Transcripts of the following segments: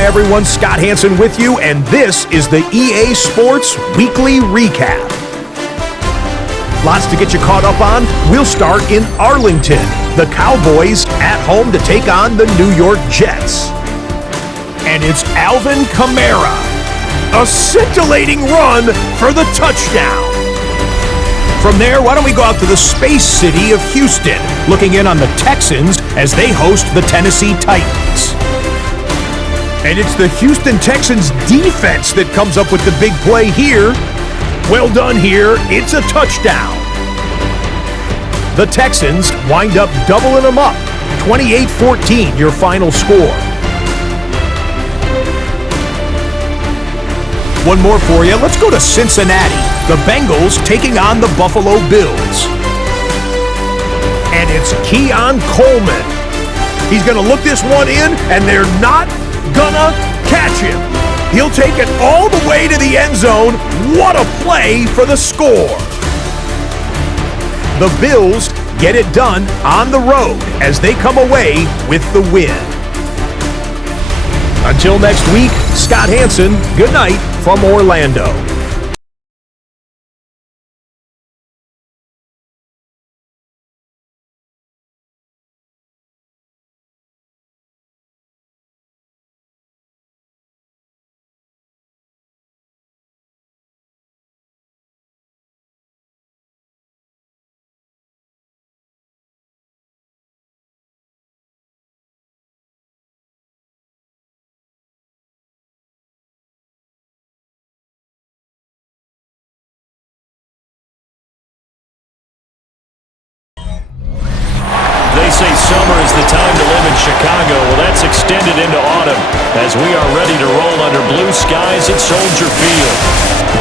Hi everyone, Scott Hansen with you, and this is the EA Sports Weekly Recap. Lots to get you caught up on. We'll start in Arlington. The Cowboys at home to take on the New York Jets. And it's Alvin Kamara. A scintillating run for the touchdown. From there, why don't we go out to the space city of Houston, looking in on the Texans as they host the Tennessee Titans. And it's the Houston Texans defense that comes up with the big play here. Well done here, it's a touchdown. The Texans wind up doubling them up. 28-14, your final score. One more for you. Let's go to Cincinnati. The Bengals taking on the Buffalo Bills. And it's Keon Coleman. He's going to look this one in, and they're not gonna catch him. He'll take it all the way to the end zone. What a play for the score. The Bills get it done on the road as they come away with the win. Until next week, Scott Hansen, good night from Orlando. They say summer is the time to live in Chicago. Well, that's extended into autumn as we are ready to roll under blue skies at Soldier Field.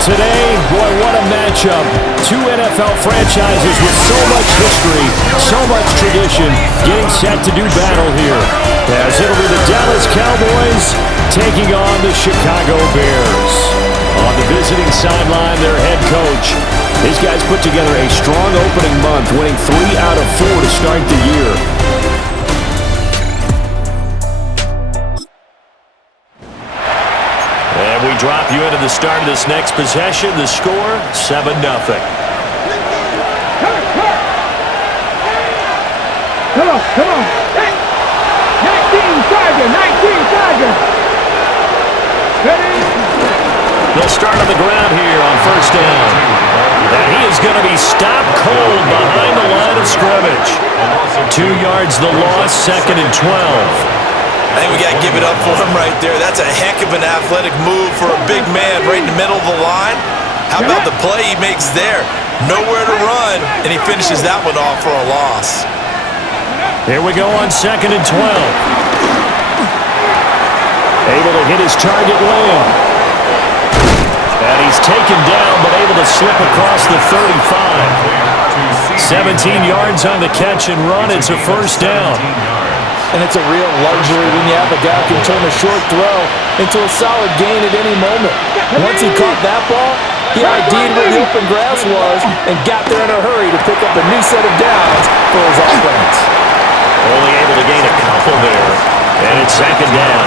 Today, boy, what a matchup. Two NFL franchises with so much history, so much tradition, getting set to do battle here. As it'll be the Dallas Cowboys taking on the Chicago Bears. On the visiting sideline, their head coach. These guys put together a strong opening month, winning 3 out of 4 to start the year. And we drop you into the start of this next possession. The score, 7-0. Come on. 19 Tiger. Ready? They'll start on the ground here on first down. And he is going to be stopped cold behind the line of scrimmage. 2 yards the loss, 2nd and 12. I think we got to give it up for him right there. That's a heck of an athletic move for a big man right in the middle of the line. How about the play he makes there? Nowhere to run, and he finishes that one off for a loss. Here we go on 2nd and 12. Able to hit his target Lamb. And he's taken down, but able to slip across the 35. 17 yards on the catch and run. It's a first down. And it's a real luxury when you have a guy who can turn a short throw into a solid gain at any moment. Once he caught that ball, he ID'd where the open grass was and got there in a hurry to pick up a new set of downs for his offense. Only able to gain a couple there. And it's 2nd down.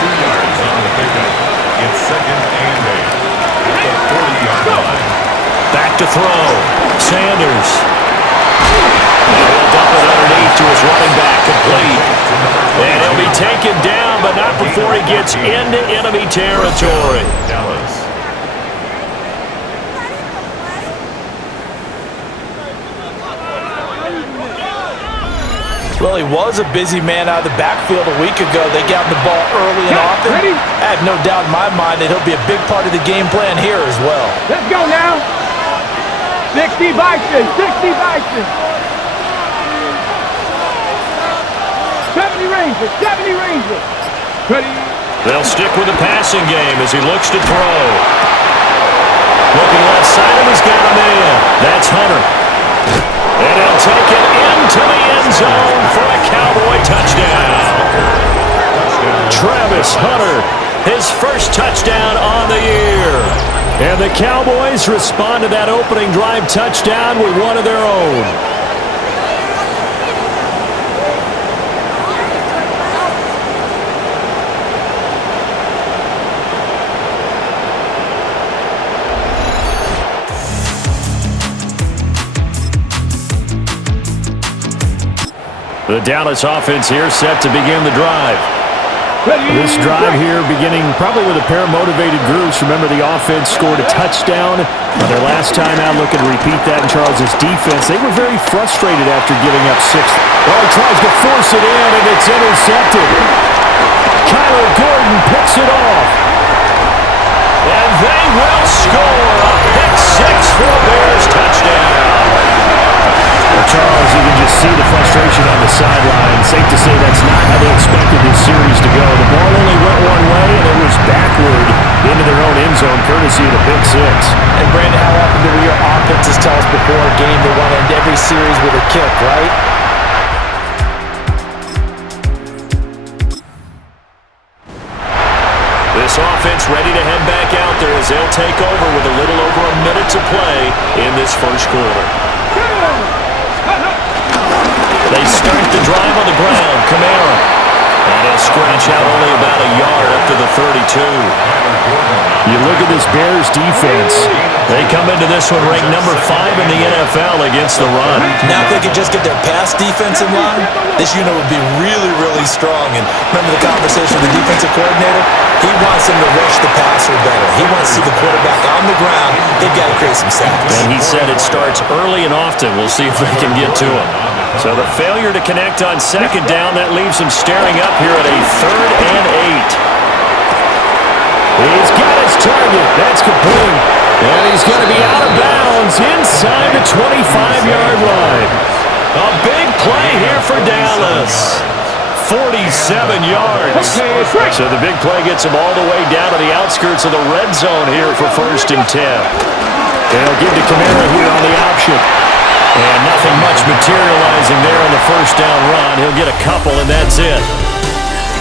2 yards on the pickup. It's 2nd and 8 at the 40-yard line. Back to throw. Sanders. And he'll dump it underneath to his running back, complete. And he'll be taken down, but not before he gets into enemy territory. Dallas. Well, he was a busy man out of the backfield a week ago. They got the ball early and often. I have no doubt in my mind that he'll be a big part of the game plan here as well. Let's go now. 60 Bison. 70 Rangers. Ready? They'll stick with the passing game as he looks to throw. Looking left side of, he's got a man. That's Hunter. And he'll take it into the end zone for a Cowboy touchdown. Travis Hunter, his first touchdown on the year. And the Cowboys respond to that opening drive touchdown with one of their own. The Dallas offense here set to begin the drive. This drive here beginning probably with a pair of motivated groups. Remember, the offense scored a touchdown on their last time out. Looking to repeat that in Charles' defense. They were very frustrated after giving up 6. Well, he tries to force it in, and it's intercepted. Kyler Gordon picks it off. And they will score a pick 6 for a Bears touchdown. Well, Charles, you can just see the frustration on the sideline. Safe to say that's not how they expected this series to go. The ball only went one way, and it was backward into their own end zone, courtesy of the pick 6. And, Brandon, how often do your offenses tell us before a game they want to end every series with a kick, right? This offense ready to head back out there as they'll take over with a little over a minute to play in this first quarter. They start the drive on the ground. Kamara. And he'll scratch out only about a yard up to the 32. You look at this Bears defense. They come into this one ranked number 5 in the NFL against the run. Now if they could just get their pass defense in line, this unit would be really, really strong. And remember the conversation with the defensive coordinator? He wants them to rush the passer better. He wants to see the quarterback on the ground. They've got to create some sacks. And he said it starts early and often. We'll see if they can get to him. So the failure to connect on second down, that leaves him staring up here at a 3rd and 8. He's got his target. That's complete. And he's going to be out of bounds inside the 25-yard line. A big play here for Dallas. 47 yards. So the big play gets him all the way down to the outskirts of the red zone here for 1st and 10. They'll give to Kamara here on the option. And nothing much materializing there on the first down run. He'll get a couple, and that's it.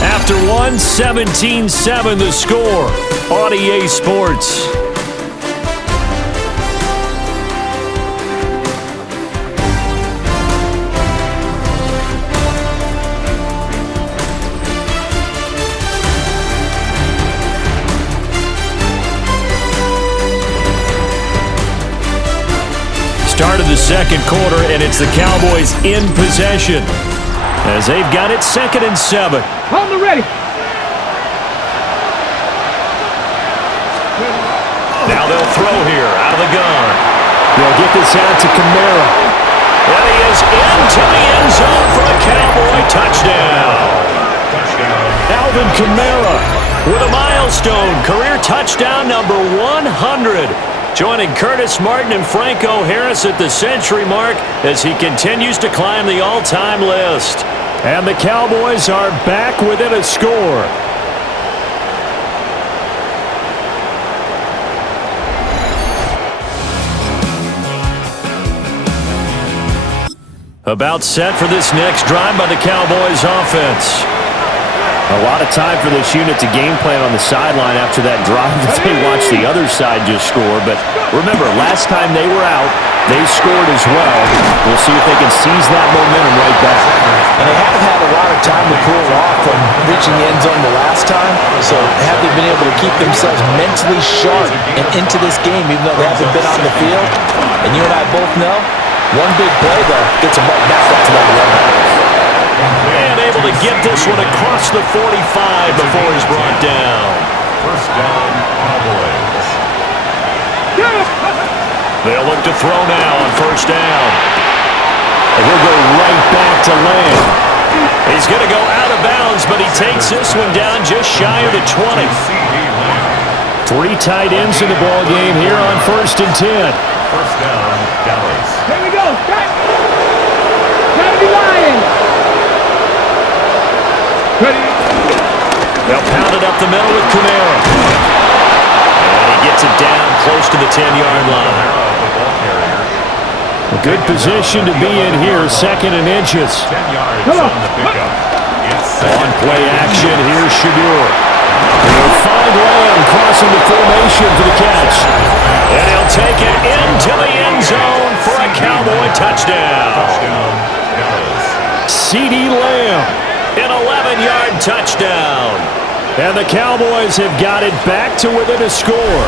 After 1, 17-7 the score on EA Sports. Start of the second quarter, and it's the Cowboys in possession as they've got it 2nd and 7. On the ready. Now they'll throw here out of the gun. They'll get this out to Kamara. And he is into the end zone for a Cowboy touchdown. Alvin Kamara with a milestone career touchdown number 100. Joining Curtis Martin and Franco Harris at the century mark as he continues to climb the all-time list. And the Cowboys are back within a score. About set for this next drive by the Cowboys offense. A lot of time for this unit to game plan on the sideline after that drive that they watched the other side just score. But remember, last time they were out, they scored as well. We'll see if they can seize that momentum right back. And they haven't had a lot of time to cool off from reaching the end zone the last time. So have they been able to keep themselves mentally sharp and into this game even though they haven't been on the field? And you and I both know, one big play, though, gets them right back up to that level. And able to get this one across the 45 before he's brought down. 1st down, Cowboys. They'll look to throw now on 1st down. And he'll go right back to Lamb. He's going to go out of bounds, but he takes this one down just shy of the 20. 3 tight ends in the ball game here on 1st and 10. 1st down, Dallas. Here we go. Gotta be lying. They'll pound it up the middle with Kamara. And he gets it down close to the 10-yard line. A good position to be in here, 2nd and inches. 10 yards on the pickup. On play action, here's Shadur. He'll find Lamb crossing the formation for the catch. And he'll take it into the end zone for a Cowboy touchdown. CeeDee Lamb. An 11-yard touchdown. And the Cowboys have got it back to within a score.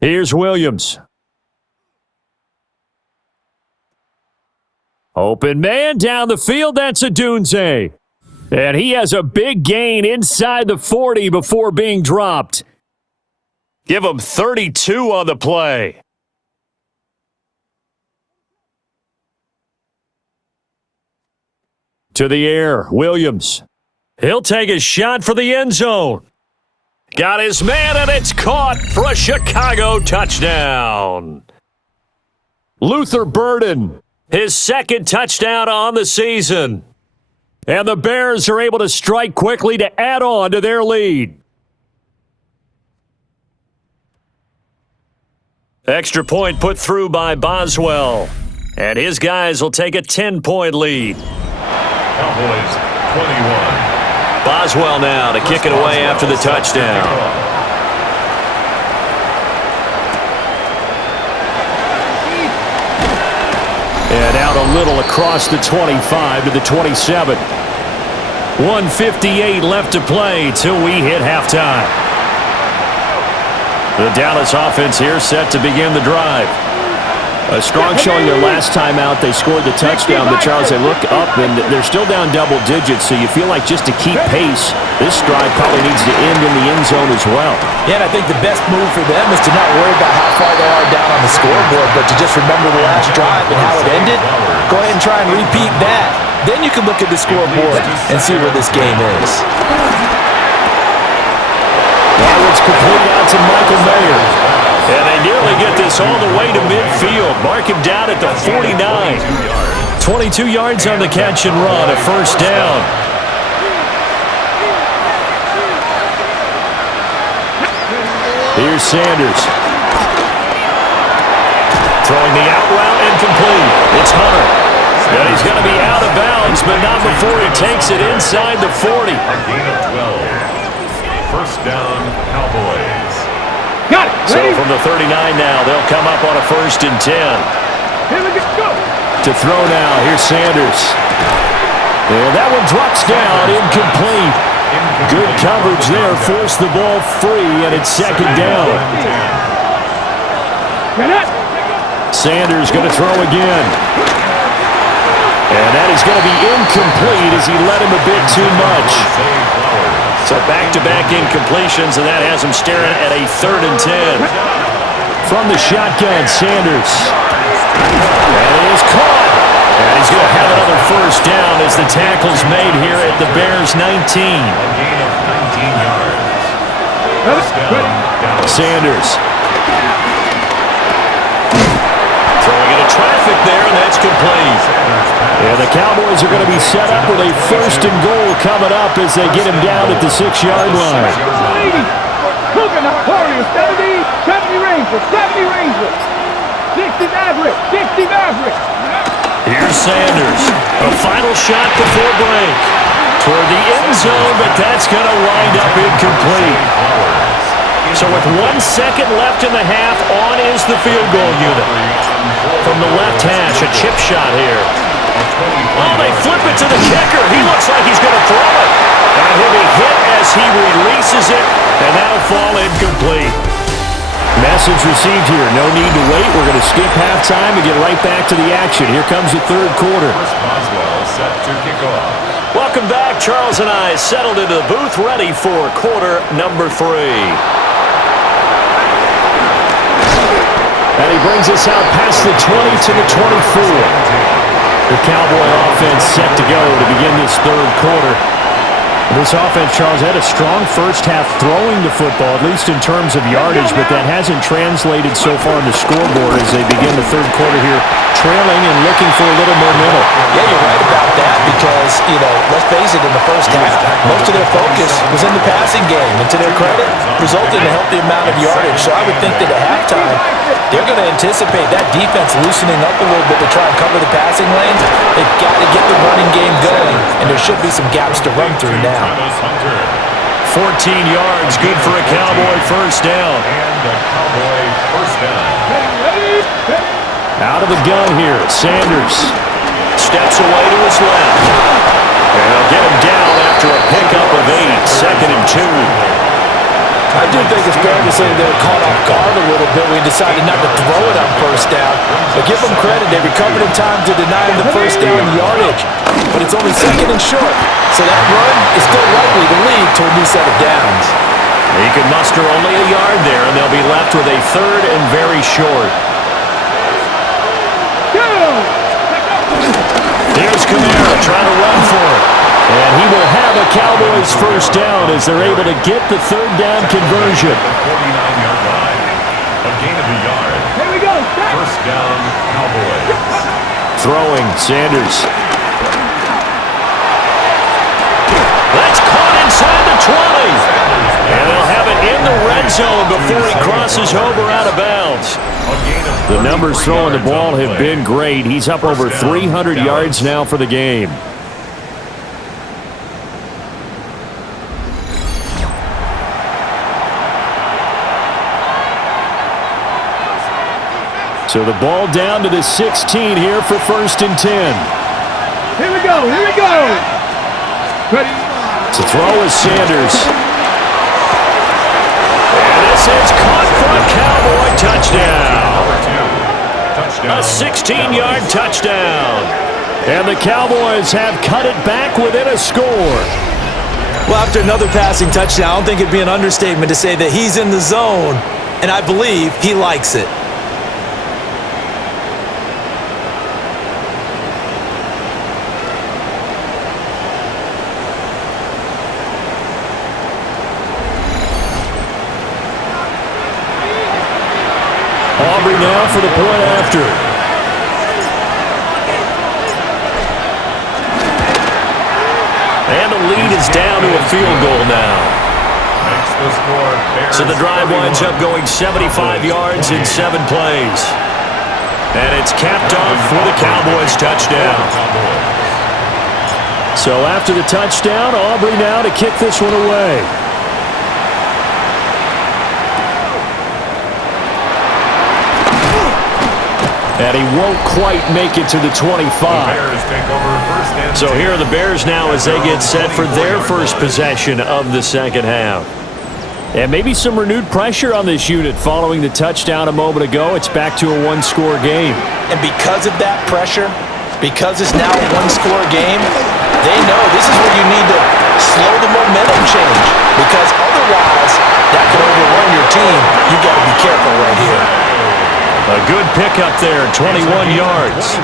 Here's Williams. Open man down the field. That's Adunze. And he has a big gain inside the 40 before being dropped. Give him 32 on the play. To the air, Williams. He'll take a shot for the end zone. Got his man, and it's caught for a Chicago touchdown. Luther Burden, his second touchdown on the season. And the Bears are able to strike quickly to add on to their lead. Extra point put through by Boswell. And his guys will take a 10-point lead. Cowboys 21. Boswell now to kick it away after the touchdown. And out a little across the 25 to the 27. 1:58 left to play till we hit halftime. The Dallas offense here set to begin the drive. A strong showing their last time out. They scored the touchdown, but Charles, they look up and they're still down double digits, so you feel like just to keep pace, this drive probably needs to end in the end zone as well. Yeah, and I think the best move for them is to not worry about how far they are down on the scoreboard, but to just remember the last drive and how it ended. Go ahead and try and repeat that. Then you can look at the scoreboard and see where this game is. Now it's complete out to Michael Mayer. And they nearly get this all the way to midfield. Mark him down at the 49. 22 yards on the catch and run, a first down. Here's Sanders. Throwing the out route incomplete. It's Hunter. And he's going to be out of bounds, but not before he takes it inside the 40. A gain of 12. First down, Cowboys. Got it. So Ready? from the 39 now, they'll come up on a 1st and 10. Here we go. To throw now, here's Sanders. And that one drops down, incomplete. Good coverage there, forced the ball free, and it's 2nd down. Sanders going to throw again. And that is going to be incomplete as he led him a bit too much. So back-to-back incompletions, and that has him staring at a 3rd and 10. From the shotgun, Sanders. And it is caught. And he's going to have another first down as the tackle's made here at the Bears' 19. A gain of 19 yards. First down, Dallas. Sanders. Throwing into traffic there, and that's complete. And the Cowboys are going to be set up with a 1st and goal coming up as they get him down at the 6-yard line. Cooking up Warriors, 70 Rangers, 70 Rangers. 60 Maverick, 60 Maverick. Here's Sanders. A final shot before break. Toward the end zone, but that's going to wind up incomplete. So with 1 second left in the half, on is the field goal unit. From the left hash, a chip shot here. Oh, they flip it to the kicker. He looks like he's going to throw it. And he'll be hit as he releases it, and that'll fall incomplete. Message received here. No need to wait. We're going to skip halftime and get right back to the action. Here comes the 3rd quarter. Boswell set to kick off. Welcome back. Charles and I settled into the booth ready for quarter number 3. And he brings us out past the 20 to the 24. The Cowboy offense set to go to begin this 3rd quarter. This offense, Charles, had a strong first half throwing the football, at least in terms of yardage, but that hasn't translated so far on the scoreboard as they begin the 3rd quarter here, trailing and looking for a little momentum. Yeah, you're right about that because, let's face it, in the first half, most of their focus was in the passing game. And to their credit, resulted in a healthy amount of yardage. So I would think that at halftime, they're going to anticipate that defense loosening up a little bit to try and cover the passing lanes. They've got to get the running game going, and there should be some gaps to run through now. 14 yards, good for a Cowboy first down. And a Cowboy first down. Out of the gun here, Sanders steps away to his left. And they'll get him down after a pickup of 8, 2nd and 2. I do think it's fair to say they were caught off guard a little bit. We decided not to throw it on first down. But give them credit. They recovered in time to deny him the first down yardage. But it's only second and short. So that run is still likely to lead to a new set of downs. He can muster only a yard there, and they'll be left with a third and very short. Here's Kamara trying to run for it. And he will have a Cowboys first down as they're able to get the third down conversion. 49-yard line. A gain of a yard. Here we go. First down, Cowboys. Throwing, Sanders. That's caught inside the 20. And they'll have it in the red zone before he crosses over out of bounds. The numbers throwing the ball have been great. He's up over 300 yards now for the game. So the ball down to the 16 here for first and 10. Here we go. Here we go. Ready? To throw is Sanders. And this is caught for a Cowboy touchdown. A 16-yard touchdown. And the Cowboys have cut it back within a score. Well, after another passing touchdown, I don't think it'd be an understatement to say that he's in the zone, and I believe he likes it. Aubrey now for the point after. And the lead is down to a field goal now. So the drive winds up going 75 yards in 7 plays. And it's capped off with a Cowboys touchdown. So after the touchdown, Aubrey now to kick this one away. And he won't quite make it to the 25. So here are the Bears now as they get set for their first possession of the second half. And maybe some renewed pressure on this unit following the touchdown a moment ago. It's back to a one-score game. And because of that pressure, because it's now a one-score game, they know this is where you need to slow the momentum change. Because otherwise, that could overrun your team. You've got to be careful right here. A good pickup there, 21 yards.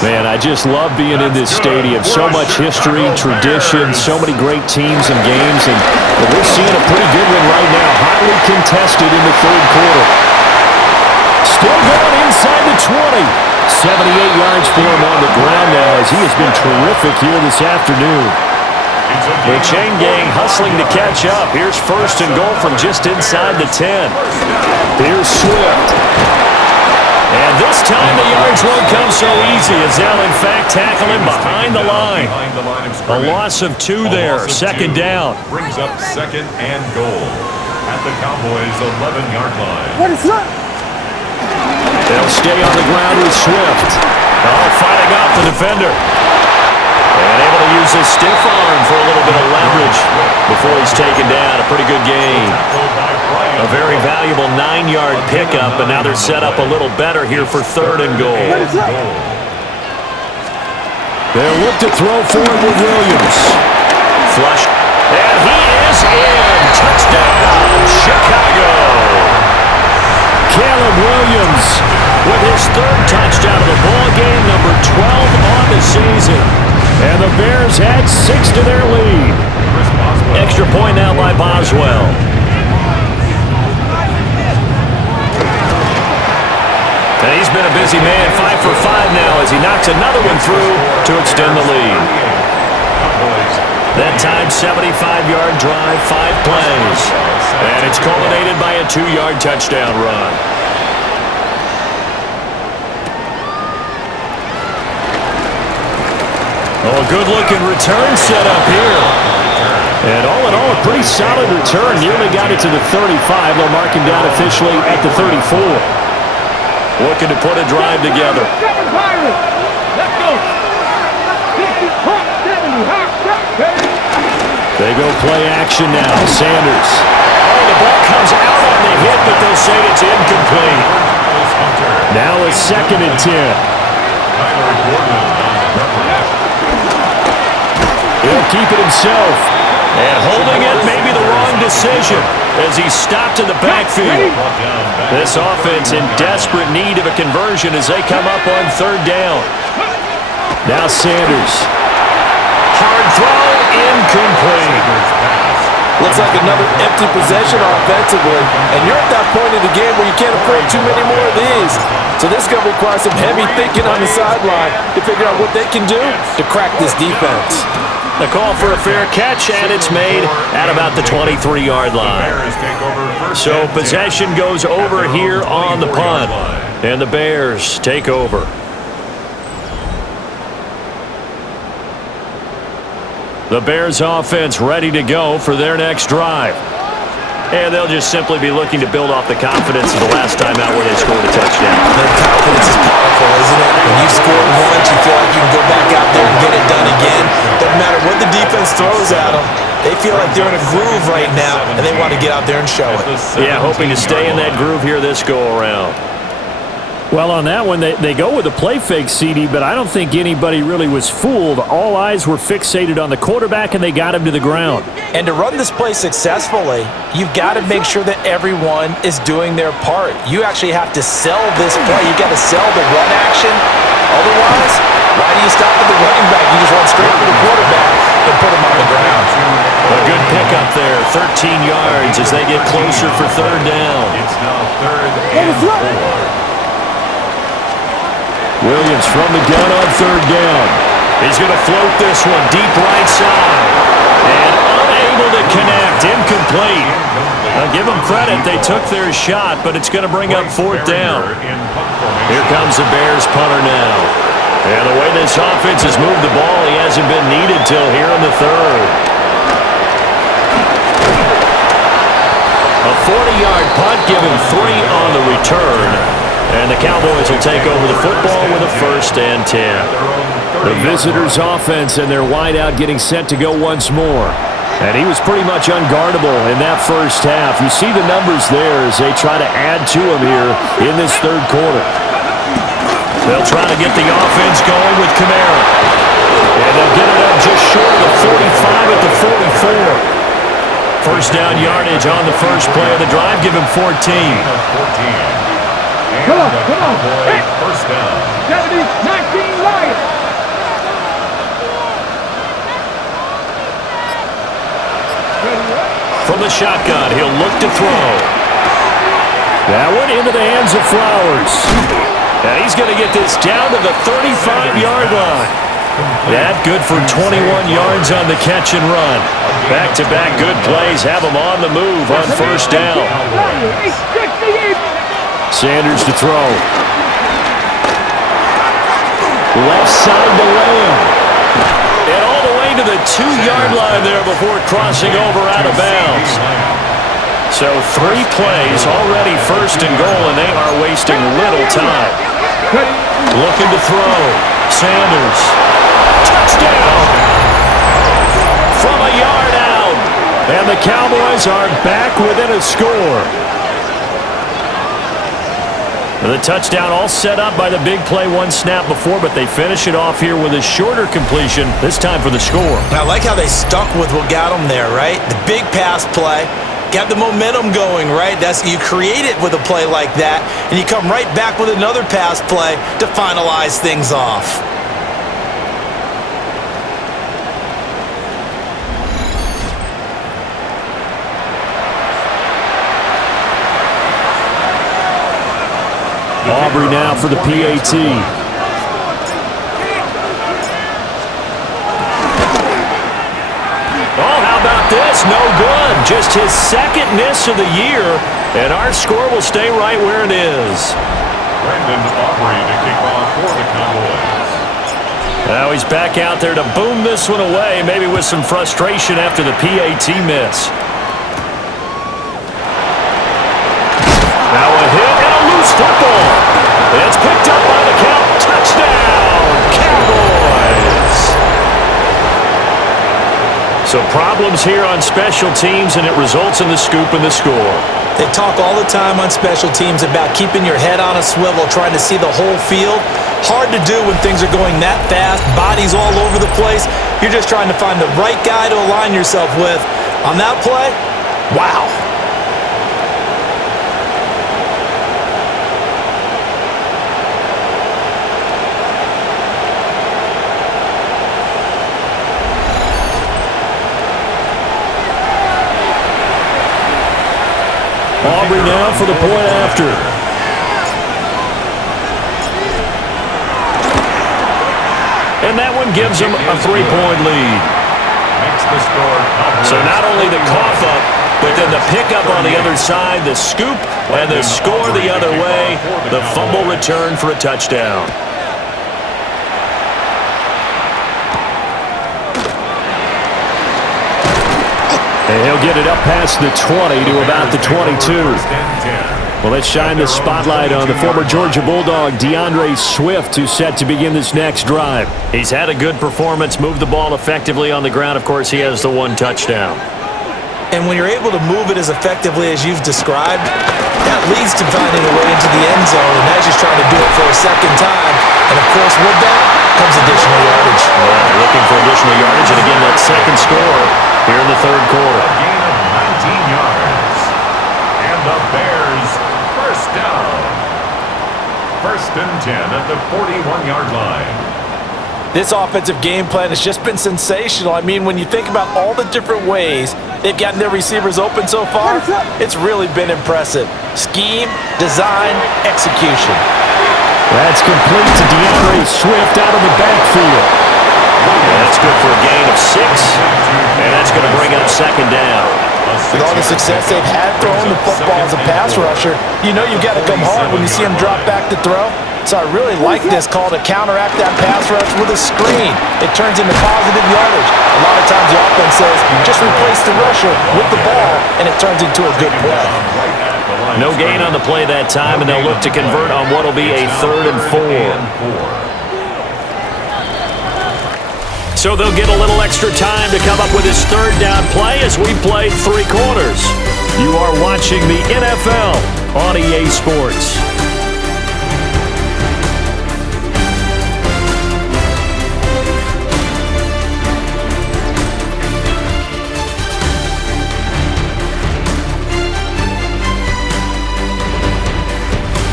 Man, I just love being in this stadium. So much history, tradition, so many great teams and games. And we're seeing a pretty good one right now. Highly contested in the third quarter. Still going inside the 20. 78 yards for him on the ground now as he has been terrific here this afternoon. The chain gang hustling to catch up. Here's first and goal from just inside the 10. Here's Swift. And this time the yards won't come so easy as they'll in fact tackle him behind the line. A loss of 2 there, second down. Brings up second and goal at the Cowboys' 11-yard line. What is that? They'll stay on the ground with Swift. Oh, fighting off the defender. And able to use his stiff arm for a little bit of leverage before he's taken down. A pretty good gain. A very valuable 9-yard pickup, but now they're set up a little better here for third and goal. They'll look to throw forward with Williams. Flush. And he is in. Touchdown, Chicago. Caleb Williams with his third touchdown of the ball game, number 12 on the season. And the Bears add 6 to their lead. Extra point now by Boswell. And he's been a busy man, 5 for 5 now as he knocks another one through to extend the lead. That time, 75-yard drive, 5 plays. And it's culminated by a 2-yard touchdown run. Oh, a good-looking return set up here. And all in all, a pretty solid return. Nearly got it to the 35. They'll mark him down officially at the 34. Looking to put a drive together. Let's go. 60, 70, They go play action now. Sanders. Oh, the comes out on the hit, but they'll say it's incomplete. Now a 2nd and 10. He'll keep it himself. And holding it may be the wrong decision as he's stopped in the backfield. This offense in desperate need of a conversion as they come up on 3rd down. Now Sanders. Hard throw, incomplete. Looks like another empty possession offensively, and you're at that point in the game where you can't afford too many more of these. So this is going to require some heavy thinking on the sideline to figure out what they can do to crack this defense. The call for a fair catch, and it's made at about the 23-yard line. So possession goes over here on the punt, and the Bears take over. The Bears offense ready to go for their next drive. And they'll just simply be looking to build off the confidence of the last time out where they scored a touchdown. That confidence is powerful, isn't it? When you've scored once, you feel like you can go back out there and get it done again. Doesn't matter what the defense throws at them. They feel like they're in a groove right now, and they want to get out there and show it. Yeah, hoping to stay in that groove here this go-around. Well, on that one, they go with a play fake, CD, but I don't think anybody really was fooled. All eyes were fixated on the quarterback, and they got him to the ground. And to run this play successfully, you've got to make sure that everyone is doing their part. You actually have to sell this play. You've got to sell the run action. Otherwise, why do you stop at the running back? You just run straight for the quarterback and put him on the ground. A good pickup there, 13 yards as they get closer for 3rd down. It's now 3rd and 4. Williams from the gun on 3rd down. He's going to float this one deep right side. And unable to connect, incomplete. Now give them credit, they took their shot, but it's going to bring up 4th down. Here comes the Bears punter now. And the way this offense has moved the ball, he hasn't been needed till here in the 3rd. A 40-yard punt, given 3 on the return. And the Cowboys will take over the football with a 1st and 10. The visitors' offense and their wideout getting set to go once more. And he was pretty much unguardable in that first half. You see the numbers there as they try to add to him here in this 3rd quarter. They'll try to get the offense going with Kamara. And they'll get it up just short of the 45 at the 44. 1st down yardage on the first play of the drive. Give him 14. Come on. Hey. 1st down. 19 Lions. From the shotgun, he'll look to throw. That one into the hands of Flowers. And he's going to get this down to the 35-yard line. That good for 21 yards on the catch and run. Back-to-back good plays have him on the move on 1st down. Sanders to throw. Left side to Lamb. And all the way to the 2-yard line there before crossing over out of bounds. So 3 plays already 1st and goal, and they are wasting little time. Looking to throw. Sanders. Touchdown! From a yard out. And the Cowboys are back within a score. The touchdown all set up by the big play 1 snap before, but they finish it off here with a shorter completion, this time for the score. I like how they stuck with what got them there, right? The big pass play, got the momentum going, right? You create it with a play like that, and you come right back with another pass play to finalize things off. Aubrey now for the PAT. Oh, how about this? No good. Just his 2nd miss of the year, and our score will stay right where it is. Brandon Aubrey to kick off for the Cowboys. Now he's back out there to boom this one away, maybe with some frustration after the PAT miss. Now a hit and a loose football. It's picked up by the count. Touchdown, Cowboys. So problems here on special teams, and it results in the scoop and the score. They talk all the time on special teams about keeping your head on a swivel, trying to see the whole field. Hard to do when things are going that fast, bodies all over the place. You're just trying to find the right guy to align yourself with. On that play, wow. Aubrey now for the point after. And that one gives them a 3-point lead. Makes the score. So not only the cough up, but then the pickup on the other side, the scoop, and the score the other way. The fumble return for a touchdown. And he'll get it up past the 20 to about the 22. Well, let's shine the spotlight on the former Georgia Bulldog, DeAndre Swift, who's set to begin this next drive. He's had a good performance, moved the ball effectively on the ground. Of course, he has the one touchdown. And when you're able to move it as effectively as you've described, that leads to finding a way into the end zone, and now he's just trying to do it for a second time. And, of course, with that comes additional yardage. Yeah, looking for additional yardage, and again, that second score here in the third quarter. A gain of 19 yards. And the Bears first down. First and 10 at the 41-yard line. This offensive game plan has just been sensational. I mean, when you think about all the different ways they've gotten their receivers open so far, it's really been impressive. Scheme, design, execution. That's complete to DeAndre Swift out of the backfield. And that's good for a gain of 6, and that's going to bring up second down. With all the success they've had throwing the football as a pass rusher, you know you've got to come hard when you see him drop back to throw. So I really like this call to counteract that pass rush with a screen. It turns into positive yardage. A lot of times the offense says, just replace the rusher with the ball, and it turns into a good play. No gain on the play that time, and they'll look to convert on what will be a 3rd and 4. So they'll get a little extra time to come up with his third down play as we played 3 quarters. You are watching the NFL on EA Sports.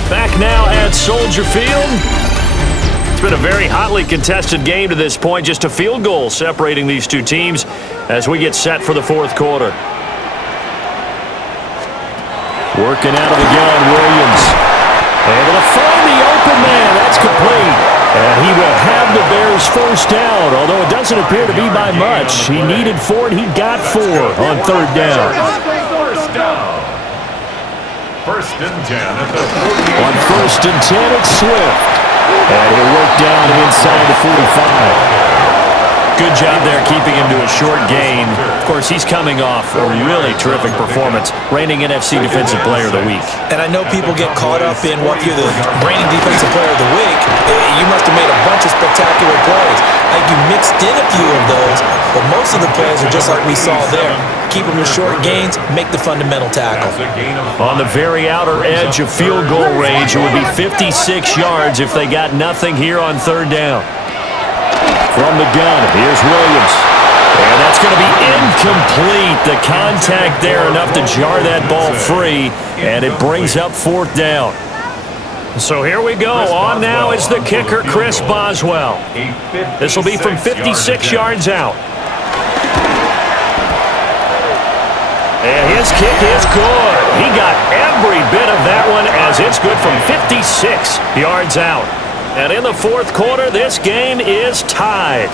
Back now at Soldier Field. It's been a very hotly contested game to this point. Just a field goal separating these two teams as we get set for the fourth quarter. Working out of the gun, Williams. Able to find the open man. That's complete. And he will have the Bears first down, although it doesn't appear to be by much. He needed 4, and he got 4 on third down. First down. First and 10 at the 48. On first and 10, it's Swift. And he'll work down inside the 45. Good job there keeping him to a short gain. Of course, he's coming off a really terrific performance, reigning NFC Defensive Player of the Week. And I know people get caught up in what you're the reigning Defensive Player of the Week. You must have made a bunch of spectacular plays. Like you mixed in a few of those, but most of the plays are just like we saw there. Keep them to short gains, make the fundamental tackle. On the very outer edge of field goal range, it would be 56 yards if they got nothing here on third down. From the gun, here's Williams. And that's going to be incomplete. The contact there enough to jar that ball free, and it brings up fourth down. So here we go. On now is the kicker, Chris Boswell. This will be from 56 yards out. And his kick is good. He got every bit of that one as it's good from 56 yards out. And in the fourth quarter, this game is tied.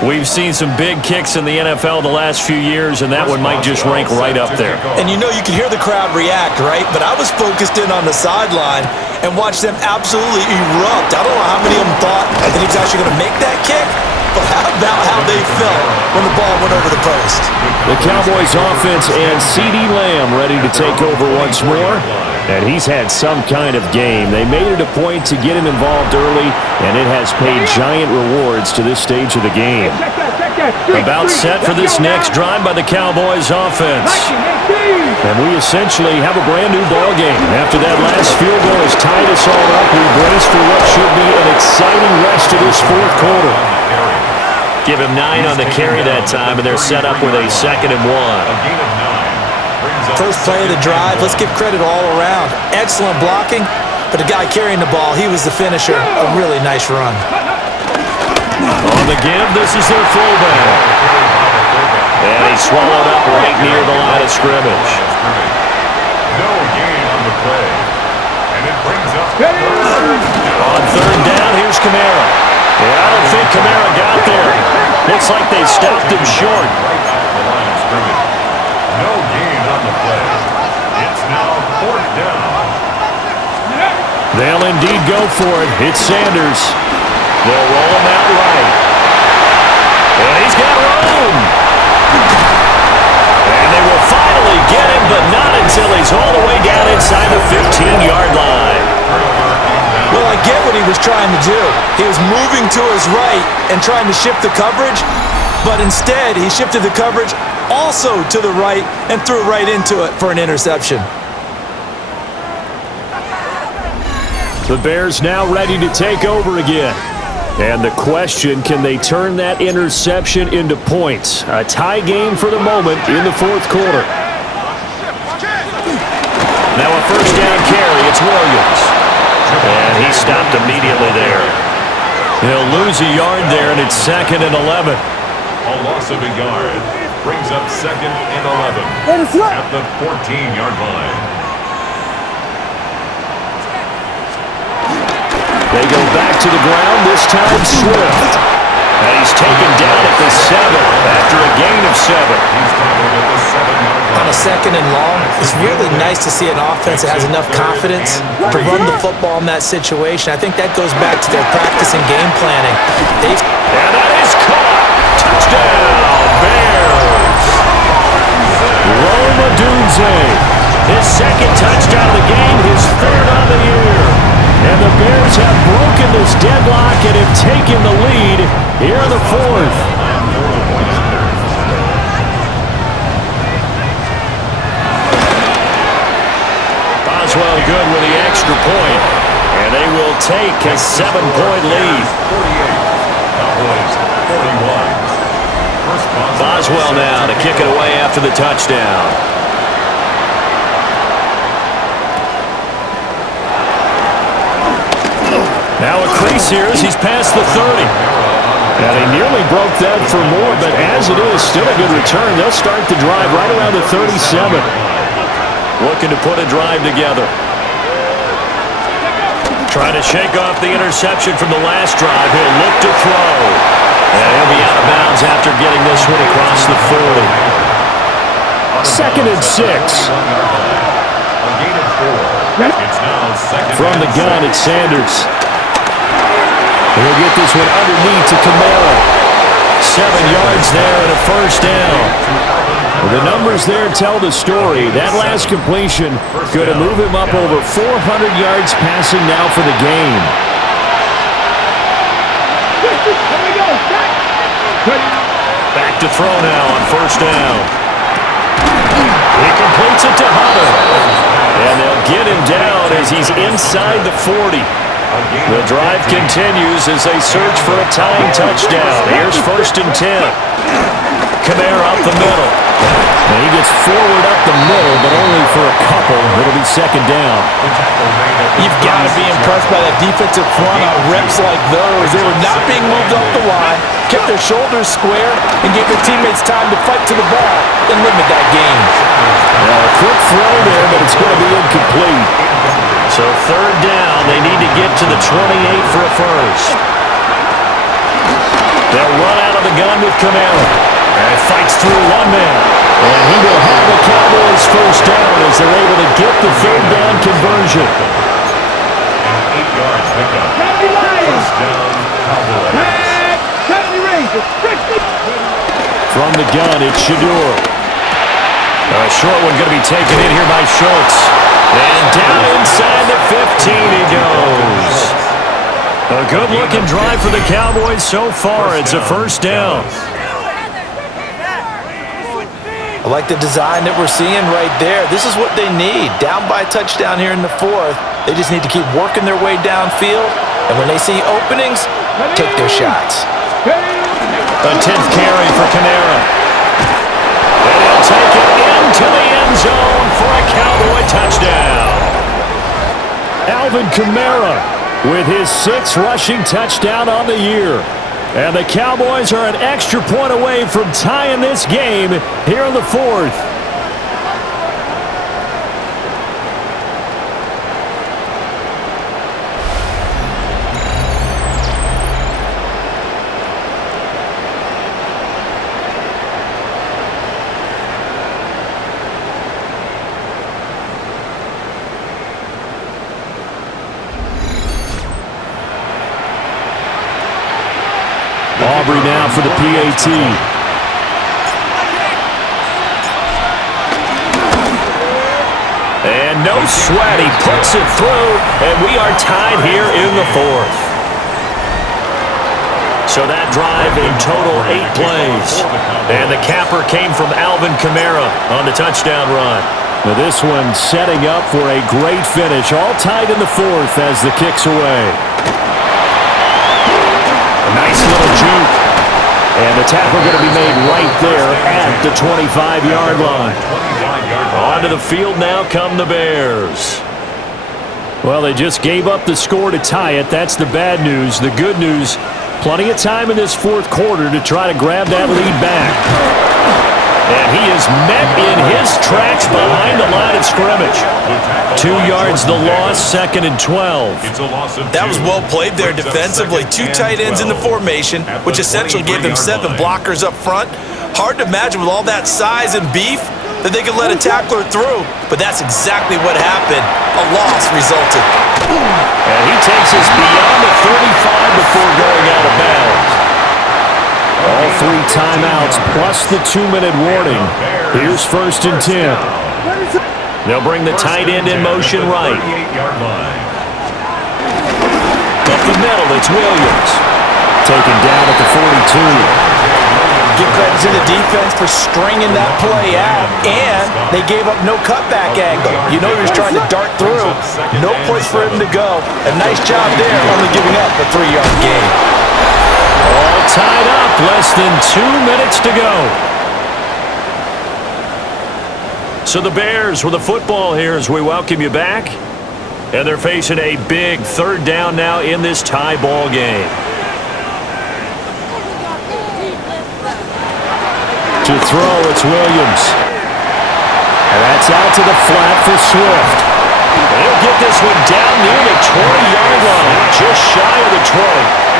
We've seen some big kicks in the NFL the last few years, and that one might just rank right up there. And you know you can hear the crowd react, right? But I was focused in on the sideline and watched them absolutely erupt. I don't know how many of them thought that he was actually going to make that kick, but how about how they felt when the ball went over the post? The Cowboys offense and CeeDee Lamb ready to take over once more. And he's had some kind of game. They made it a point to get him involved early, and it has paid giant rewards to this stage of the game. About set for this next drive by the Cowboys offense. And we essentially have a brand new ball game. After that last field goal has tied us all up, we brace for what should be an exciting rest of this fourth quarter. Give him 9 on the carry that time, and they're set up with a 2nd and 1. First play of the drive, let's give credit all around. Excellent blocking, but the guy carrying the ball, he was the finisher. A really nice run. On the give, this is their fullback. And he's swallowed up right near the line of scrimmage. No gain on the play. And it brings up On 3rd down, here's Kamara. Yeah, I don't think Kamara got there. Looks like they stopped him short. right at the line of scrimmage. No gain on the play. It's now 4th down. They'll indeed go for it. It's Sanders. They'll roll him out right. And he's got room. And they will finally get him, but not until he's all the way down inside the 15-yard line. Well, I get what he was trying to do. He was moving to his right and trying to shift the coverage, but instead he shifted the coverage also to the right and threw right into it for an interception. The Bears now ready to take over again. And the question, can they turn that interception into points? A tie game for the moment in the fourth quarter. Now a 1st down carry, it's Williams. And he stopped immediately there. He'll lose a yard there, and it's 2nd and 11. A loss of a yard brings up 2nd and 11 at the 14-yard line. They go back to the ground, this time Swift. And he's taken down at the 7 after a gain of 7. He's tackled at the 7-yard line. On a 2nd and long, it's really nice to see an offense that has enough confidence to run the football in that situation. I think that goes back to their practice and game planning. And that is caught. Touchdown, Bears. Roma Dunze. His 2nd touchdown of the game, his 3rd on the year. And the Bears have broken this deadlock and have taken the lead here in the 4th. Boswell good with the extra point, and they will take a 7-point lead. 48. Cowboys 41. Boswell now to kick it away after the touchdown. Now a crease here as he's past the 30. And he nearly broke that for more, but as it is, still a good return. They'll start the drive right around the 37. Looking to put a drive together. Trying to shake off the interception from the last drive. He'll look to throw. And he'll be out of bounds after getting this one across the 40. 2nd and 6. A gain of 4. It's now 2nd. From the gun, it's Sanders. He'll get this one underneath to Kamara. 7 yards there and a 1st down. Well, the numbers there tell the story. That last completion going to move him up over 400 yards passing now for the game. Back to throw now on 1st down. He completes it to Hunter. And they'll get him down as he's inside the 40. The drive continues as they search for a tying touchdown. Here's 1st and 10. Kamara up the middle. And he gets forward up the middle, but only for a couple. It'll be 2nd down. You've got to be impressed by that defensive front on reps like those. They were not being moved off the line, kept their shoulders square, and gave their teammates time to fight to the ball and limit that gain. Now a quick throw there, but it's going to be incomplete. So 3rd down, they need to get to the 28 for a 1st. They'll run out of the gun with Kamara. And fights through one man. And he will have the Cowboys 1st down as they're able to get the 3rd down conversion. And 8 yards pickup. 1st down, Cowboys. From the gun, it's Shador. A short one going to be taken in here by Schultz. And down inside the 15 he goes. A good-looking drive for the Cowboys so far. It's a 1st down. I like the design that we're seeing right there. This is what they need. Down by a touchdown here in the fourth. They just need to keep working their way downfield. And when they see openings, take their shots. A 10th carry for Kamara. And he'll take it into the end zone for a Cowboy touchdown. Alvin Kamara with his 6th rushing touchdown on the year. And the Cowboys are an extra point away from tying this game here in the fourth. Aubrey now for the PAT. And no sweat, he puts it through, and we are tied here in the fourth. So that drive in total 8 plays. And the capper came from Alvin Kamara on the touchdown run. Now this one setting up for a great finish. All tied in the fourth as the kick's away. A nice little juke. And the tackle going to be made right there at the 25-yard line. Onto the field now come the Bears. Well, they just gave up the score to tie it. That's the bad news. The good news, plenty of time in this fourth quarter to try to grab that lead back. And he is met in his tracks behind the line of scrimmage. 2 yards the loss, 2nd and 12. That was well played there defensively. 2 tight ends in the formation, which essentially gave them 7 blockers up front. Hard to imagine with all that size and beef that they could let a tackler through, but that's exactly what happened. A loss resulted. And he takes us beyond the 35 before going out of bounds. All 3 timeouts plus the 2-minute warning. Here's 1st and 10. They'll bring the tight end in motion right. Up the middle, it's Williams. Taken down at the 42. Give credit to the defense for stringing that play out, and they gave up no cutback angle. You know he was trying to dart through. No place for him to go. A nice job there, only giving up a 3-yard gain. All tied up, less than 2 minutes to go. So the Bears with the football here as we welcome you back. And they're facing a big 3rd down now in this tie ball game. To throw, it's Williams. And that's out to the flat for Swift. They'll get this one down near the 20-yard line, just shy of the 20.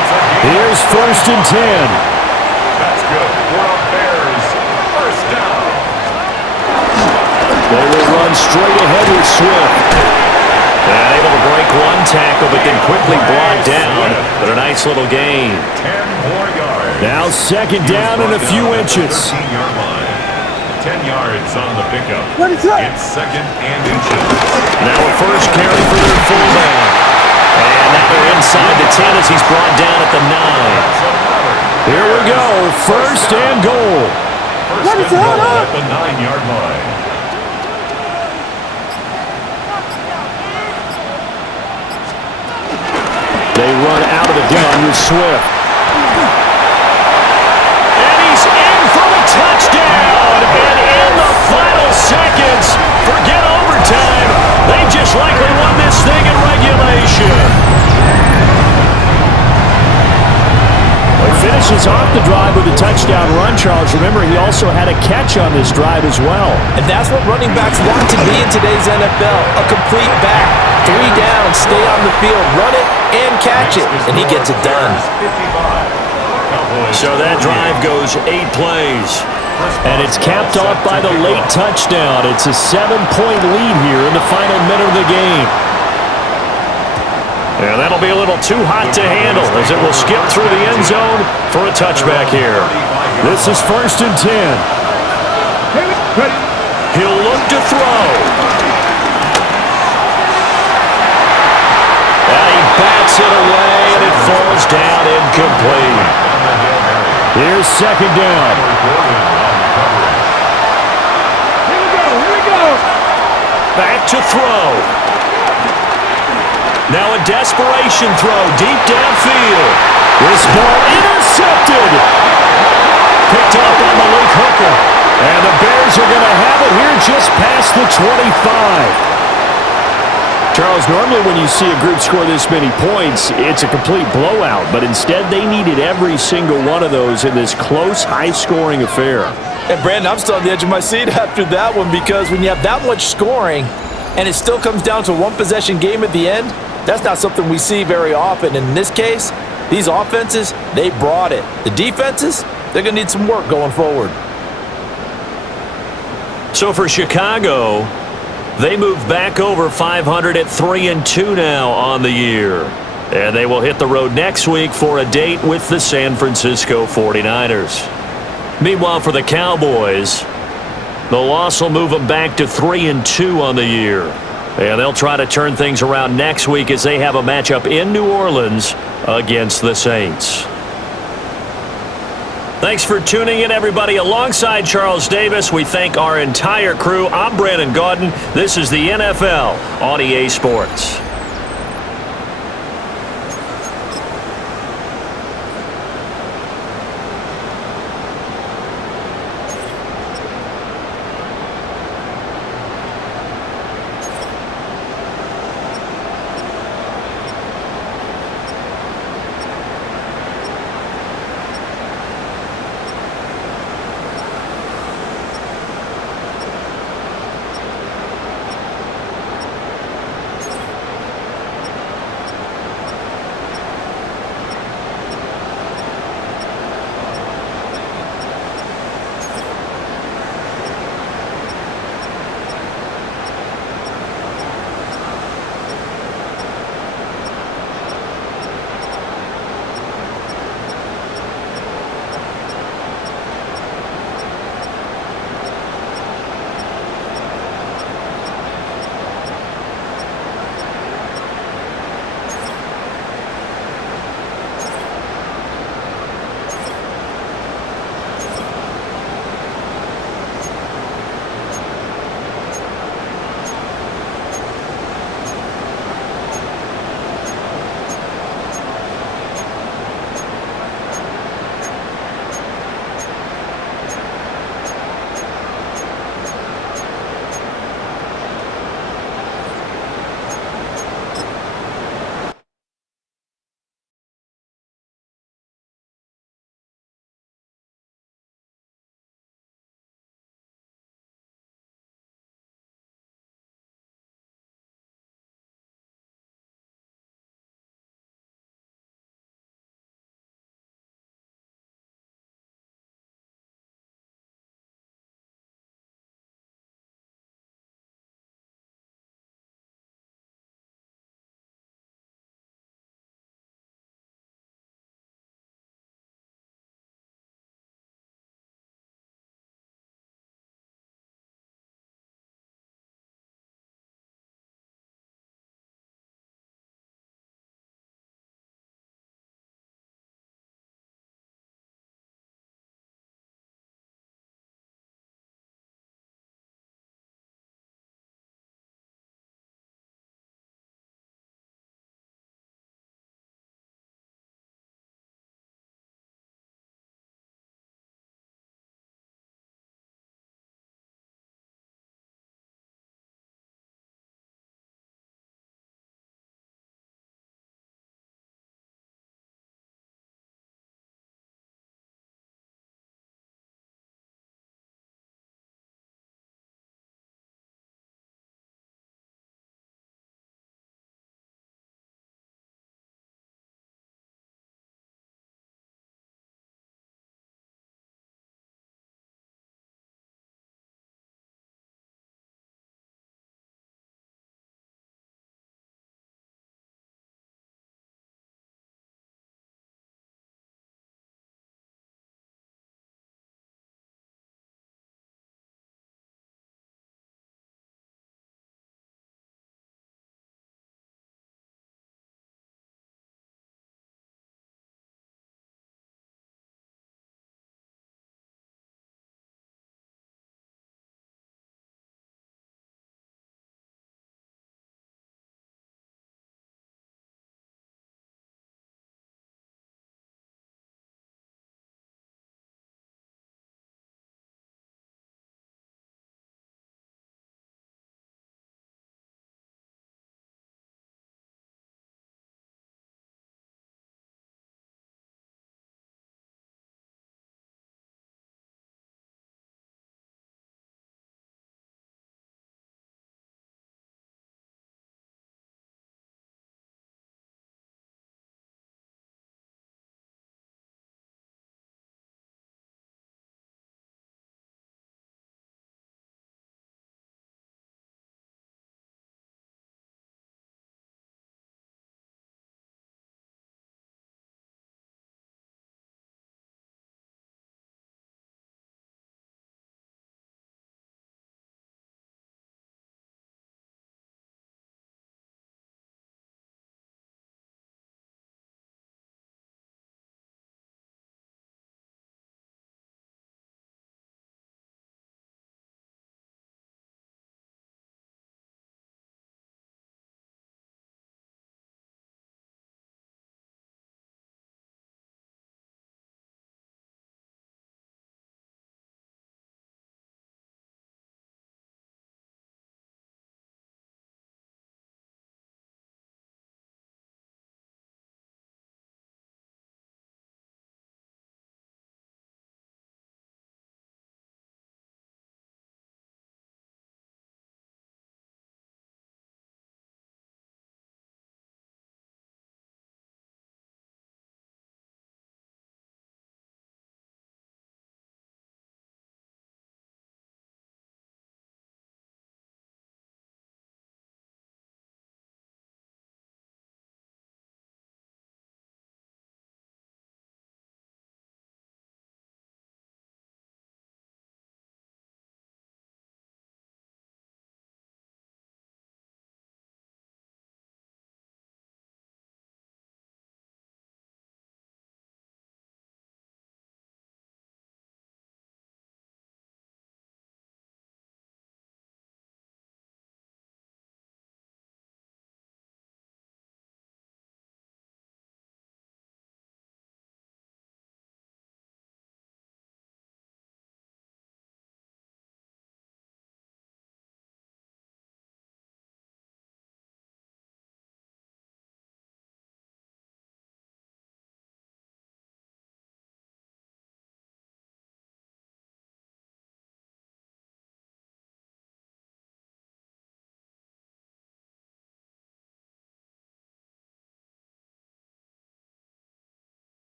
Here's 1st and 10. That's good for the Bears. 1st down. They will run straight ahead with Swift. And able to break one tackle, but then quickly brought down. But a nice little gain. 10 more yards. Now 2nd down and a few inches. 13-yard line. 10 yards on the pickup. What is that? It's 2nd and inches. Now a 1st carry for their fullback. And now they're inside the 10 as he's brought down at the 9. Here we go. 1st and goal. First and goal at the 9-yard line. They run out of the gun with Swift. And he's in for the touchdown. And in the final seconds, forget overtime. They just likely won this thing in regulation. Well, he finishes off the drive with a touchdown run, Charles. Remember, he also had a catch on this drive as well. And that's what running backs want to be in today's NFL. A complete back. 3 down, stay on the field, run it, and catch it. And he gets it done. So that drive goes 8 plays. And it's capped off by the late touchdown. It's a 7-point lead here in the final minute of the game. And that'll be a little too hot to handle as it will skip through the end zone for a touchback here. This is 1st and 10. He'll look to throw. And he bats it away, and it falls down incomplete. Here's 2nd down. Back to throw. Now a desperation throw deep downfield. This ball intercepted. Picked up on the link hooker. And the Bears are going to have it here just past the 25. Charles, normally when you see a group score this many points, it's a complete blowout. But instead, they needed every single one of those in this close, high-scoring affair. And, Brandon, I'm still on the edge of my seat after that one because when you have that much scoring and it still comes down to a one-possession game at the end, that's not something we see very often. In this case, these offenses, they brought it. The defenses, they're going to need some work going forward. So for Chicago, they move back over 500 at 3-2 now on the year. And they will hit the road next week for a date with the San Francisco 49ers. Meanwhile, for the Cowboys, the loss will move them back to 3-2 on the year. And they'll try to turn things around next week as they have a matchup in New Orleans against the Saints. Thanks for tuning in, everybody. Alongside Charles Davis, we thank our entire crew. I'm Brandon Gaudin. This is the NFL on EA Sports.